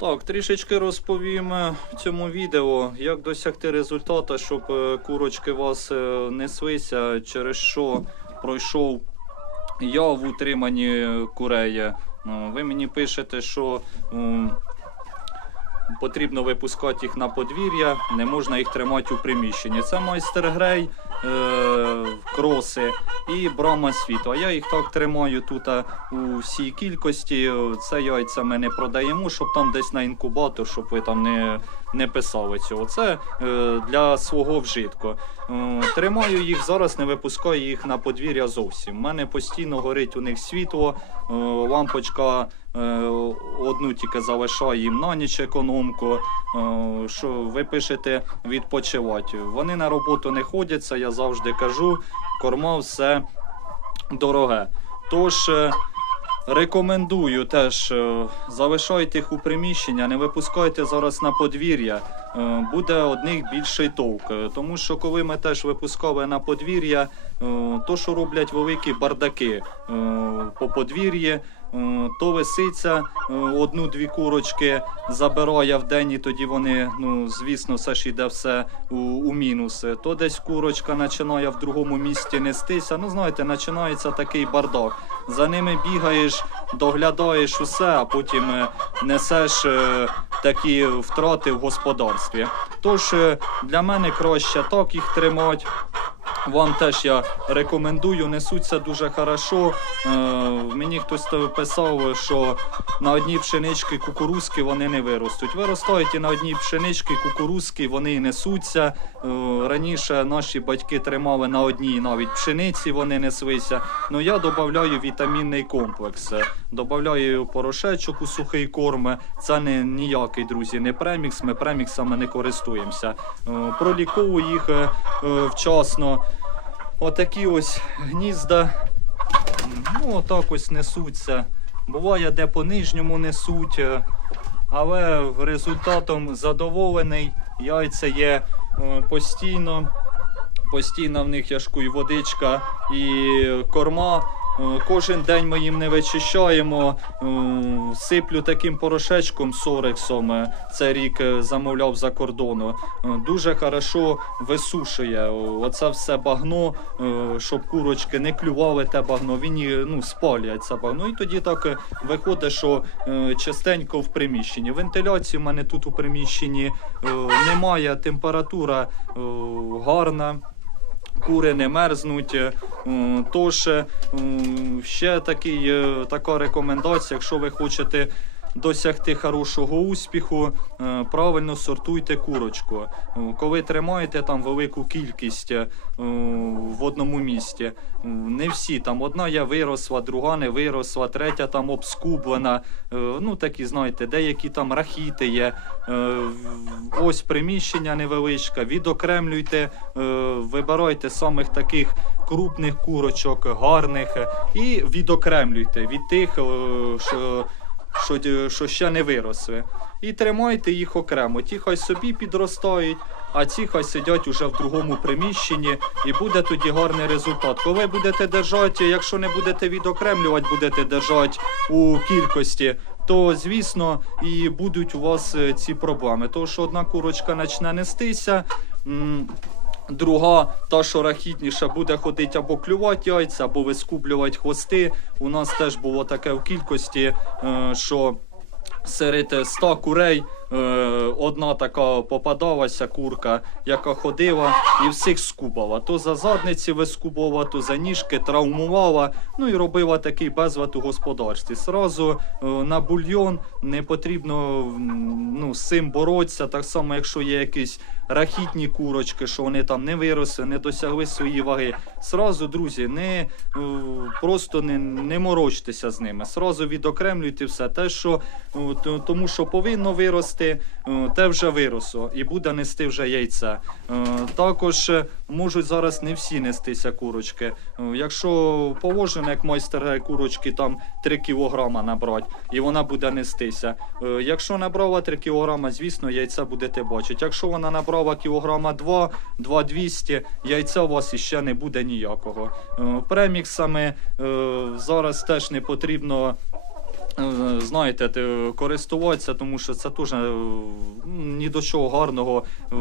Так, трішечки розповім е, в цьому відео, як досягти результату, щоб е, курочки вас е, неслися, через що пройшов я в утриманні курей. Е, Ви мені пишете, що потрібно випускати їх на подвір'я, не можна їх тримати у приміщенні. Це майстер грей, кроси і брама світу. А я їх так тримаю тут е, у всій кількості. Це яйця ми не продаємо, щоб там десь на інкубатор, щоб ви там не, не писали цього. Це е, для свого вжитку. Е, Тримаю їх зараз, не випускаю їх на подвір'я зовсім. У мене постійно горить у них світло, е, лампочка. е, Одну тільки залишаю їм на ніч економку. е, Що ви пишете відпочивати. Вони на роботу не ходяться, я завжди кажу, корма все дороге. Тож е, рекомендую теж е, залишайте їх у приміщення, не випускайте зараз на подвір'я. е, Буде одних більший толк. Е, Тому що коли ми теж випускали на подвір'я, то що роблять великі бардаки по подвір'ї. Е, То лисиця е, одну-дві курочки забирає в день, і тоді вони, ну звісно, все ж йде все у, у мінуси. То десь курочка починає в другому місці нестися. Ну, знаєте, починається такий бардак. За ними бігаєш, доглядаєш усе, а потім е, несеш такі втрати в господарстві. Тож для мене краще так їх тримати. Вам теж я рекомендую, несуться дуже хорошо. Е, мені хтось писав, що на одній пшенички кукурузки вони не виростуть. Виростають і на одній пшенички кукурузки вони несуться. Е, раніше наші батьки тримали на одній навіть пшениці, вони неслися. Ну я додаю вітамінний комплекс. Додаю порошечок у сухий корм. Це не ніякий, друзі, не премікс. Ми преміксами не користуємося. Е, Проліковую їх е, е, вчасно. Отакі ось гнізда. Ну, отак ось несуться. Буває, де по нижньому несуть, е, але результатом задоволений. Яйця є е, постійно. Постійно в них яшку і водичка і корма. Е, Кожен день ми їм не вичищаємо. Е, Сиплю таким порошечком сорексом. Це рік е, замовляв за кордону. Дуже хорошо висушує. Оце все багно, щоб курочки не клювали те багно. Він ну, спалює це багно. І тоді так виходить, що частенько в приміщенні. Вентиляції в мене тут у приміщенні немає. Температура гарна. Кури не мерзнуть. е, Тож е, ще такий, е, така рекомендація, якщо ви хочете досягти хорошого успіху, е, правильно сортуйте курочку. Е, Коли тримаєте там велику кількість е, в одному місці, не всі там одна я виросла, друга не виросла, третя там обскублена. Ну такі, знаєте, деякі там рахіти є. Ось приміщення невеличке, відокремлюйте, вибирайте самих таких крупних курочок, гарних, і відокремлюйте від тих, що, що, що ще не виросли. І тримайте їх окремо. Ті хай собі підростають, а ці хай сидять уже в другому приміщенні, і буде тоді гарний результат. Коли будете держати, якщо не будете відокремлювати, будете держати у кількості, то звісно і будуть у вас е, ці проблеми. Тому що одна курочка почне нестися. Друга, та що рахітніша, буде ходити або клювати яйця, або вискублювати хвости. У нас теж було таке в кількості, е, що серед 100 курей одна така попадалася курка, яка ходила і всіх скубала. То за задниці вискубала, то за ніжки травмувала, ну і робила такий безлад у господарстві. Сразу е, на бульйон не потрібно ну, з цим боротися, так само, якщо є якісь рахітні курочки, що вони там не виросли, не досягли своєї ваги. Сразу, друзі, не е, просто не, не морочтеся з ними. Сразу відокремлюйте все. Те, що е, тому, що повинно вирости, е, те вже виросло і буде нести вже яйце. Е, Також е, можуть зараз не всі нестися курочки. Якщо положено, як майстер курочки, там 3 кілограма набрати, і вона буде нестися. Якщо набрала 3 кілограма, звісно, яйця будете бачити. Якщо вона набрала кілограма 2, 2,200, яйця у вас іще не буде ніякого. Преміксами зараз теж не потрібно знаєте, те, користуватися, тому що це теж е, ні до чого гарного е,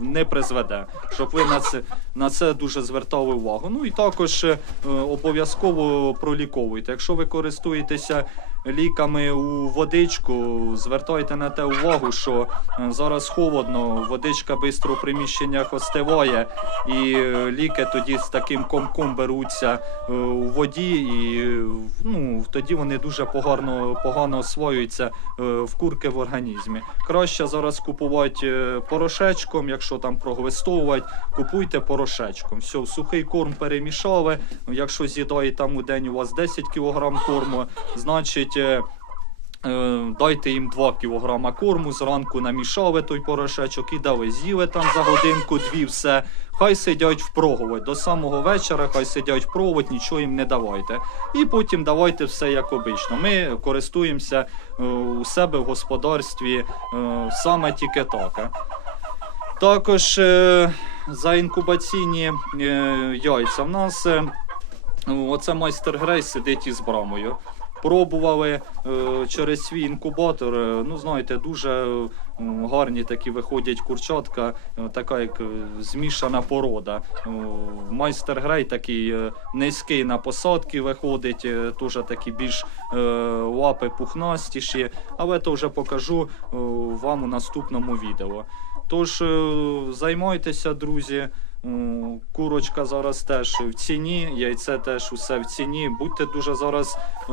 не призведе. Щоб ви на це, на це дуже звертали увагу. Ну і також е, обов'язково проліковуйте. Якщо ви користуєтеся ліками у водичку, звертайте на те увагу, що е, зараз холодно, водичка швидко в приміщеннях остиває, і е, ліки тоді з таким комком беруться е, у воді, і ну, тоді вони дуже погано, погано освоюються в курки в організмі. Краще зараз купувати порошечком, якщо там проглистовувати, купуйте порошечком. Все, сухий корм перемішали. Якщо з'їдає там у день у вас 10 кг корму, значить. Е, Е, Дайте їм 2 кг корму, зранку намішали той порошечок і дали. З'їли там за годинку-дві все. Хай сидять в проголодь. До самого вечора, хай сидять в проголодь, нічого їм не давайте. І потім давайте все як обично. Ми користуємося е, у себе в господарстві саме тільки так. Також за інкубаційні яйця в нас оце майстер Грей сидить із брамою. Пробували е, через свій інкубатор. е, ну, знаєте, дуже е, гарні такі виходять курчатка, така як змішана порода. Майстер Грей такий низький на посадки виходить, теж такі більш лапи пухнастіші, але то вже покажу вам у наступному відео. Тож займайтеся, друзі. Курочка зараз теж в ціні, яйце теж усе в ціні. Будьте дуже зараз е,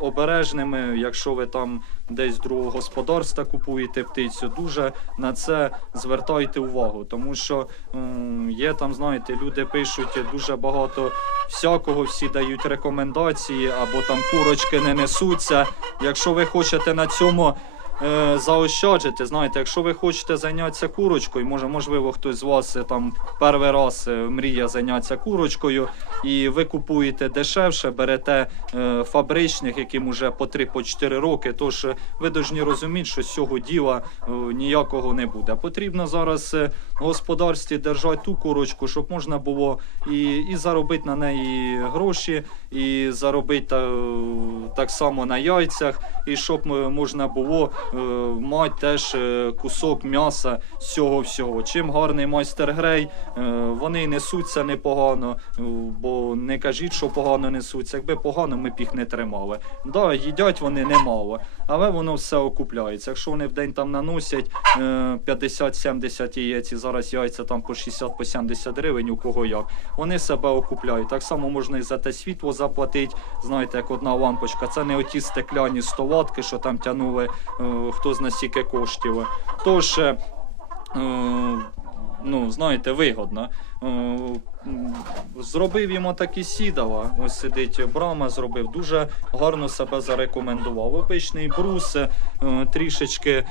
обережними, якщо ви там десь з другого господарства купуєте птицю. Дуже на це звертайте увагу, тому що м, є там, знаєте, люди пишуть дуже багато всякого, всі дають рекомендації, або там курочки не несуться. Якщо ви хочете на цьому е, заощаджити. Знаєте, якщо ви хочете зайнятися курочкою, може, можливо, хтось з вас е, там перший раз е, мріє зайнятися курочкою, і ви купуєте дешевше, берете фабричних, яким уже по 3-4 роки. Тож ви повинні розуміти, що з цього діла ніякого не буде. Потрібно зараз господарстві держати ту курочку, щоб можна було і, і заробити на неї гроші, і заробити та, так само на яйцях, і щоб е, можна було е, мати теж е, кусок м'яса з цього всього. Чим гарний майстер грей, е, вони несуться непогано, е, бо не кажіть, що погано несуться. Якби погано, ми б їх не тримали. Да, їдять вони немало, але воно все окупляється. Якщо вони в день там наносять е, 50-70 яєць, і зараз яйця там по 60-70 гривень, у кого як, вони себе окупляють. Так само можна і за те світло заплатити. Знаєте, як одна лампочка. Це не оті стекляні 100 ватки, що там тягнули е, хто зна скільки коштів. Тож, е, е, ну, знаєте, вигодно. Е, Зробив йому такі сідала. Ось сидить Брама, зробив. Дуже гарно себе зарекомендував. Обичний брус е, трішечки е,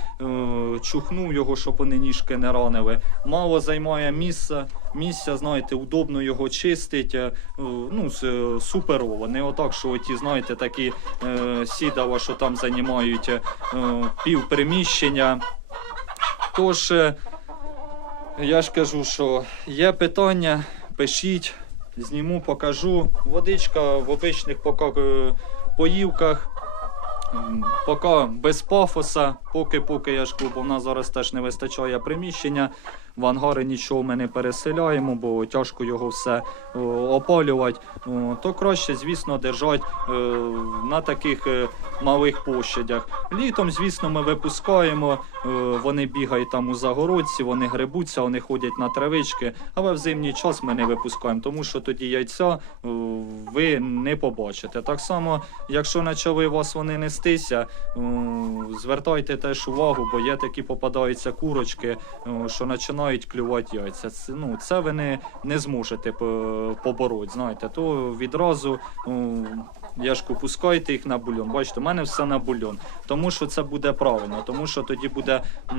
чухнув його, щоб вони ніжки не ранили. Мало займає місця. Місця, знаєте, удобно його чистить. е, е, Ну, е, суперово. Не отак, що ті, знаєте, такі е, сідала, що там займають е, пів приміщення. Тож, е, я ж кажу, що є питання, пишіть, зніму, покажу. Водичка в обичних е, поївках. Поки без пафоса, поки-поки я ж бо в нас зараз теж не вистачає приміщення. В ангари нічого ми не переселяємо, бо тяжко його все опалювати. То краще, звісно, держати е, на таких е, малих площадях. Літом, звісно, ми випускаємо, е, вони бігають там у загородці, вони грибуться, вони ходять на травички, але в зимній час ми не випускаємо, тому що тоді яйця е, ви не побачите. Так само, якщо почали вас вони нестися, е, звертайте теж увагу, бо є такі попадаються курочки, е, що починають клювати яйця. Це, ну, це ви не, не зможете по- побороти. Знаєте, то відразу. ну, я ж пускайте їх на бульон. Бачите, у мене все на бульон. Тому що це буде правильно, тому що тоді буде е,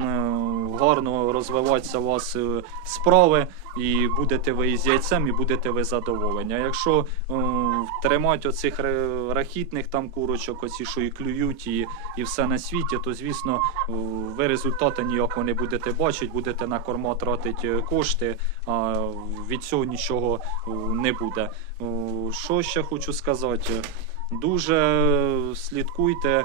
гарно розвиватися у вас е, справи, і будете ви із яйцем, і будете ви задоволені. А якщо е, тримати оцих рахітних там курочок, оці, що і клюють, і, і все на світі, то звісно ви результату ніякого не будете бачити, будете на корма тратити е, кошти, а від цього нічого е, не буде. Що ще хочу сказати? Дуже слідкуйте е,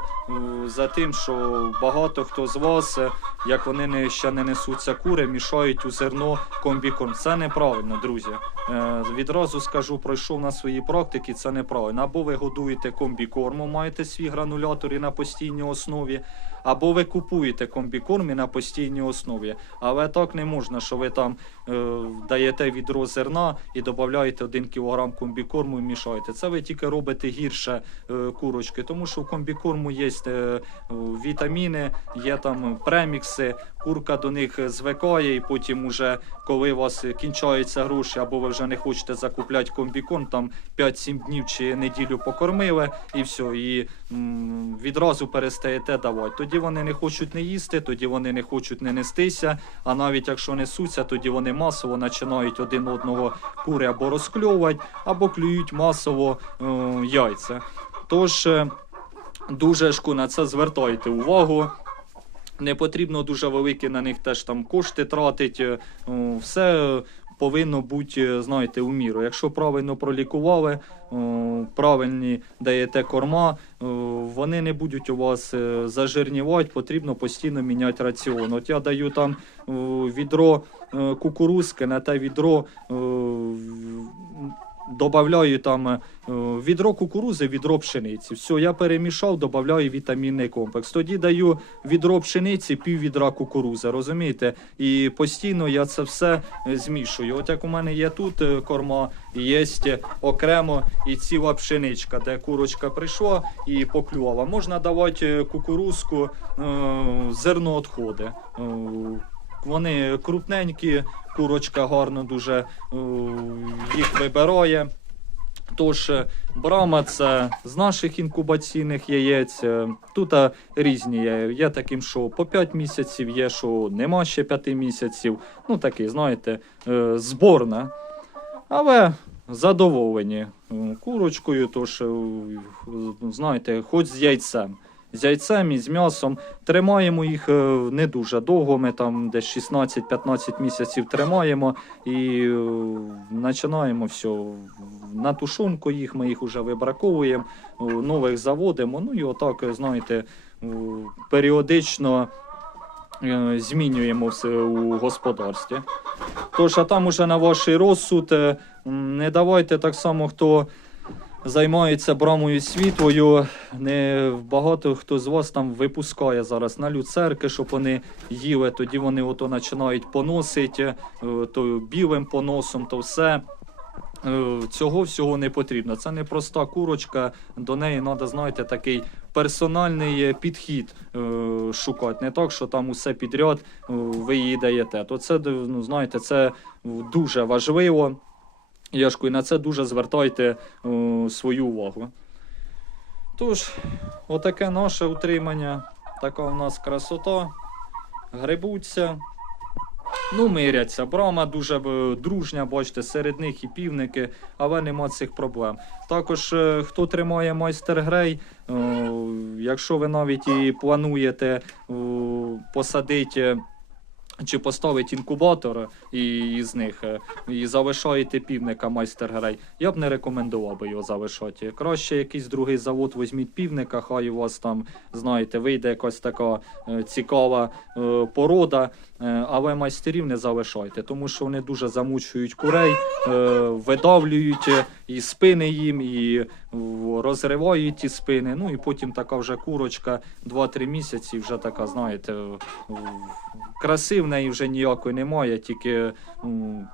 за тим, що багато хто з вас, е, як вони не, ще не несуться кури, мішають у зерно комбікорм. Це неправильно, друзі. Е, Відразу скажу, пройшов на своїй практиці, це неправильно. Або ви годуєте комбікормом, маєте свій гранулятор і на постійній основі, або ви купуєте комбікорм і на постійній основі. Але так не можна, що ви там даєте відро зерна і додаєте 1 кг комбікорму і мішаєте. Це ви тільки робите гірше е, курочки, тому що в комбікорму є е, вітаміни, є там премікси, курка до них звикає, і потім, уже, коли у вас кінчаються гроші, або ви вже не хочете закупляти комбікорм, там 5-7 днів чи неділю покормили, і все, і відразу перестаєте давати. Тоді вони не хочуть не їсти, тоді вони не хочуть не нестися. А навіть якщо несуться, тоді вони масово починають один одного кури або розкльовувати, або клюють масово е, яйця. Тож е, дуже ж на це звертайте увагу. Не потрібно дуже великі на них теж там кошти тратити. Все повинно бути, е, знаєте, у міру. Якщо правильно пролікували, правильно правильні даєте корма, вони не будуть у вас е, зажирнівати, потрібно постійно міняти раціон. От я даю там відро е, кукурузки на те відро. додаю там е, відро кукурузи, відро пшениці. Все, я перемішав, додаю вітамінний комплекс. Тоді даю відро пшениці, пів відра кукурузи, розумієте? І постійно я це все е, змішую. От як у мене є тут е, корма, є окремо і ціла пшеничка, де курочка прийшла і поклювала. Можна давати е, кукурузку, е, зерно відходи. Е, Вони крупненькі, курочка гарно дуже е, їх вибирає. Тож е, брама це з наших інкубаційних яєць. Е, Тут різні є. Є таким, що по 5 місяців, є, що нема ще 5 місяців. Ну такий, знаєте, е, зборна. Але задоволені курочкою, тож, знаєте, хоч з яйцем. З яйцем і з м'ясом. Тримаємо їх е, не дуже довго. Ми там десь 16-15 місяців тримаємо і е, починаємо все. На тушонку їх ми їх вже вибраковуємо, е, нових заводимо. Ну і отак, знаєте, періодично змінюємо все у господарстві. Тож, а там уже на ваш розсуд не давайте так само, хто займається брамою світлою. Не багато хто з вас там випускає зараз на люцерки, щоб вони їли. Тоді вони ото починають поносити, е, то білим поносом, то все. Е, Цього всього не потрібно. Це не проста курочка, до неї треба, знаєте, такий персональний е, підхід шукати. Не так, що там усе підряд ви її даєте. То це, ну, знаєте, це дуже важливо. Я ж кажу, на це дуже звертайте е, свою увагу. Тож, отаке наше утримання, така у нас красота. Грибуться. Ну, миряться. Брама дуже е, дружня, бачите, серед них і півники, але нема цих проблем. Також, е, хто тримає майстер грей, якщо ви навіть і плануєте посадити чи поставити інкубатор і, з них е, і залишаєте півника майстер грей, я б не рекомендував би його залишати. Краще якийсь другий завод візьміть півника, хай у вас там, знаєте, вийде якась така е, цікава е, порода, е, але майстерів не залишайте, тому що вони дуже замучують курей, е, видавлюють е, і спини їм, і розривають ті спини. Ну і потім така вже курочка 2-3 місяці, вже така, знаєте, краси в неї вже ніякої немає, тільки м,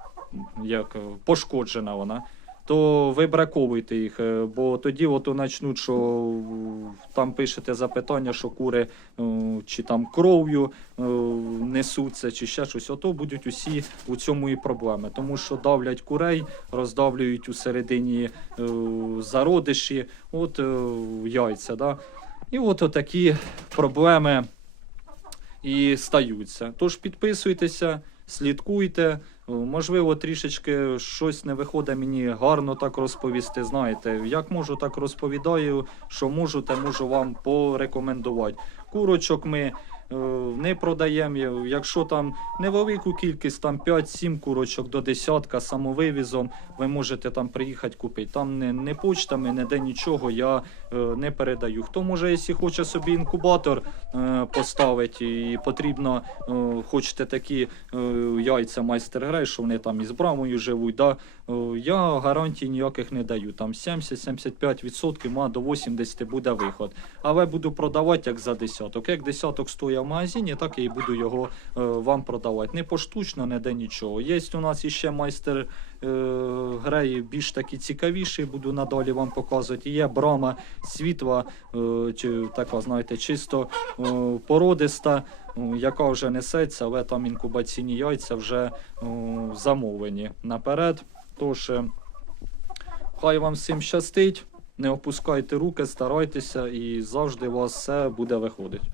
як пошкоджена вона. То вибраковуйте їх, е, бо тоді ото почнуть, що там пишете запитання, що кури е, чи там кров'ю е, несуться, чи ще щось. Ото будуть усі у цьому і проблеми. Тому що давлять курей, роздавлюють у середині е, зародиші, от яйця. Да? І от такі проблеми і стаються. Тож підписуйтеся, слідкуйте. О, Можливо, трішечки щось не виходить мені гарно так розповісти. Знаєте, як можу, так розповідаю. Що можу, те можу вам порекомендувати. Курочок ми е, не продаємо. Якщо там невелику кількість, там 5-7 курочок до десятка самовивізом, ви можете там приїхати купити. Там не, не почтами, не де нічого я е, не передаю. Хто може, якщо хоче собі інкубатор е, поставити і потрібно, е, хочете такі е, яйця майстер грей, що вони там із брамою живуть, да, е, я гарантій ніяких не даю. Там 70-75%, а до 80% буде виход. Але буду продавати як за десяток. Як десяток стоїть в магазині, так я і буду його е, вам продавати. Не поштучно, не де нічого. Є у нас іще майстер е, греї більш такі цікавіші, буду надалі вам показувати. Є брама світла, е, така, знаєте, чисто породиста, яка вже несеться, але там інкубаційні яйця вже е, замовлені наперед. Тож, хай вам всім щастить, не опускайте руки, старайтеся і завжди у вас все буде виходити.